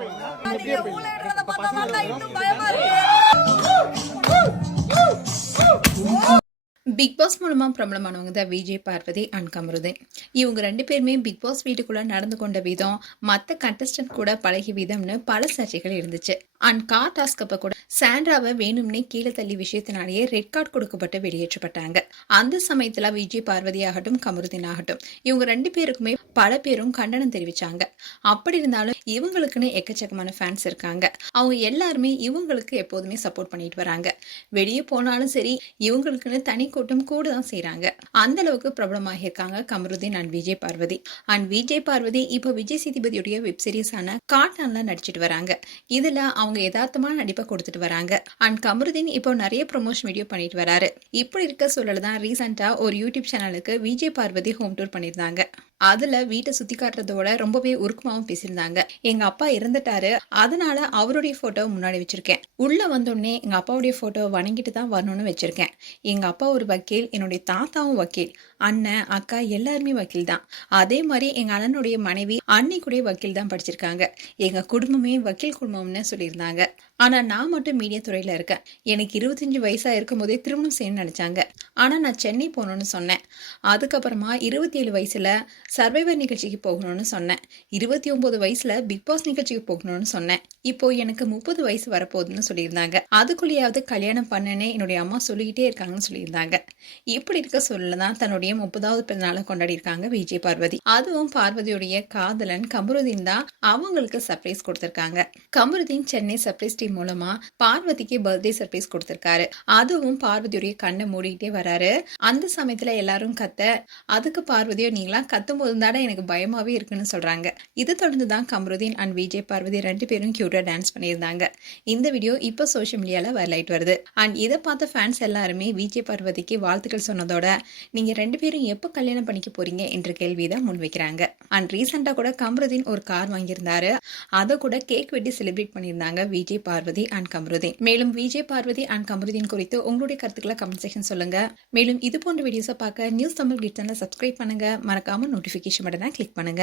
ஊழல்ன்றத பார்த்தா தான் இன்னும் பயமா இருக்கு. பிக் பாஸ் மூலமா பிரபலமானவங்க தான் விஜய் பார்வதி அண்ட் கமருதீன். இவங்க ரெண்டு பேருமே பிக் பாஸ் வீட்டுக்குள்ள நடந்து கொண்ட விதம், மற்ற கண்டஸ்டன்ட் கூட பழகிய விதம்னு பல சர்ச்சைகள் இருந்துச்சு. அண்ட் கார் டாஸ்க் அப்ப கூட சாண்ட்ராவை வேணும்னே கீழே தள்ளி விஷயத்தினாலேயே ரெட் கார்டு கொடுக்கப்பட்டு வெளியேற்றப்பட்டாங்க. அந்த சமயத்துல விஜய் பார்வதி ஆகட்டும் கமருதீன் ஆகட்டும் இவங்க ரெண்டு பேருக்குமே பல பேரும் கண்டனம் தெரிவிச்சாங்க. அப்படி இருந்தாலும் இவங்களுக்குன்னு எக்கச்சக்கமான ஃபேன்ஸ் இருக்காங்க. அவங்க எல்லாருமே இவங்களுக்கு எப்போதுமே சப்போர்ட் பண்ணிட்டு வராங்க. வெளியே போனாலும் சரி இவங்களுக்குன்னு தனி கூட்டம் கூட தான் செய்யறாங்க. அந்த அளவுக்கு பிரபலமாக இருக்காங்க கமருதீன் அண்ட் விஜய் பார்வதி. அண்ட் விஜய் பார்வதி இப்போ விஜய் சேதுபதியுடைய வெப் சீரிஸான காட்டான்ல நடிச்சிட்டு வராங்க. இதுல அவங்க யதார்த்தமான நடிப்பை கொடுத்துட்டு வராங்க. அண்ட் கமருதீன் இப்போ நிறைய ப்ரொமோஷன் வீடியோ பண்ணிட்டு வராரு. இப்படி இருக்க சூழல் தான் ரீசெண்டா ஒரு யூடியூப் சேனலுக்கு விஜய் பார்வதி ஹோம் டூர் பண்ணியிருந்தாங்க. அதுல வீட்டை சுத்தி காட்டுறதோட ரொம்பவே உருக்கமாவும் பேசியிருந்தாங்க. எங்க அப்பா இறந்துட்டாரு, அதனால அவருடைய போட்டோ முன்னாடி வச்சிருக்கேன். உள்ள வந்தோடனே எங்க அப்பாவுடைய போட்டோ வணங்கிட்டு தான் வரணும்னு வச்சிருக்கேன். எங்க அப்பா ஒரு வக்கீல், என்னுடைய தாத்தாவும் வக்கீல், அண்ணன் அக்கா எல்லாருமே வக்கீல் தான். அதே மாதிரி எங்க அண்ணனுடைய மனைவி அண்ணி கூட வக்கீல் தான் படிச்சிருக்காங்க. எங்க குடும்பமே வக்கீல் குடும்பம்னு சொல்லியிருந்தாங்க. ஆனா நான் மட்டும் மீடியா துறையில இருக்கேன். எனக்கு 25 வயசா இருக்கும் போதே திருமணம் செய்யணும்னு நினைச்சாங்க. ஆனா நான் சென்னை போகணும்னு சொன்னேன். அதுக்கப்புறமா 27 வயசுல சர்வைவர் நிகழ்ச்சிக்கு போகணும்னு சொன்னேன். 29 வயசுல பிக் பாஸ் நிகழ்ச்சிக்கு போகணும்னு சொன்னேன். இப்போ எனக்கு 30 வயசு வரப்போகுதுன்னு சொல்லியிருந்தாங்க. அதுக்குள்ளேயாவது கல்யாணம் பண்ணனே என்னுடைய அம்மா சொல்லிக்கிட்டே இருக்காங்கன்னு சொல்லியிருந்தாங்க. இப்படி இருக்க சொல்லதான் தன்னுடைய 30வது பிறந்தநாளை கொண்டாடி இருக்காங்க விஜய் பார்வதி. அதுவும் பார்வதியுடைய காதலன் கமருதீன் தான் அவங்களுக்கு சர்ப்ரைஸ் கொடுத்திருக்காங்க. கமருதீன் சென்னை சர்ப்ரைஸ் டீம் மூலமா பார்வதிக்கு பர்த்டே சர்ப்ரைஸ் கொடுத்திருக்காரு. அதுவும் பார்வதியுடைய கண்ணை மூடிக்கிட்டே வராரு. அந்த சமயத்துல எல்லாரும் கத்த, அதுக்கு பார்வதியோ நீங்களா கத்தும் போது தானே எனக்கு பயமாவே இருக்குன்னு சொல்றாங்க. இது தொடர்ந்து தான் கமருதீன் அண்ட் விஜய் பார்வதி ரெண்டு பேரும் கியூட்டா டான்ஸ் பண்ணியிருந்தாங்க. இந்த வீடியோ இப்போ சோஷியல் மீடியால வைரலாயிட்டு வருது. அண்ட் இதை பார்த்த ஃபேன்ஸ் எல்லாருமே விஜய் பார்வதிக்கு வாழ்த்துக்கள் சொன்னதோட நீங்க ரெண்டு பேரும் எப்போ கல்யாணம் பண்ணிக்க போறீங்க என்ற கேள்விதான் முன்வைக்கிறாங்க. அண்ட் ரீசெண்டா கூட கமருதீன் ஒரு கார் வாங்கியிருந்தாரு. அதை கூட கேக் வெட்டி செலிப்ரேட் பண்ணியிருந்தாங்க விஜய் பார்வதி அண்ட் கமருதீன். மேலும் விஜய் பார்வதி அண்ட் கமருதீன் குறித்து உங்களுடைய கருத்துக்களை கமெண்ட் செக்ஷன் சொல்லுங்க. மேலும் இது போன்ற வீடியோஸை பார்க்க நியூஸ் தமிழ் கிட்ஸ் சேனலை சப்ஸ்கிரைப் பண்ணுங்க. மறக்காம நோட்டிஃபிகேஷன் பட்டனை கிளிக் பண்ணுங்க.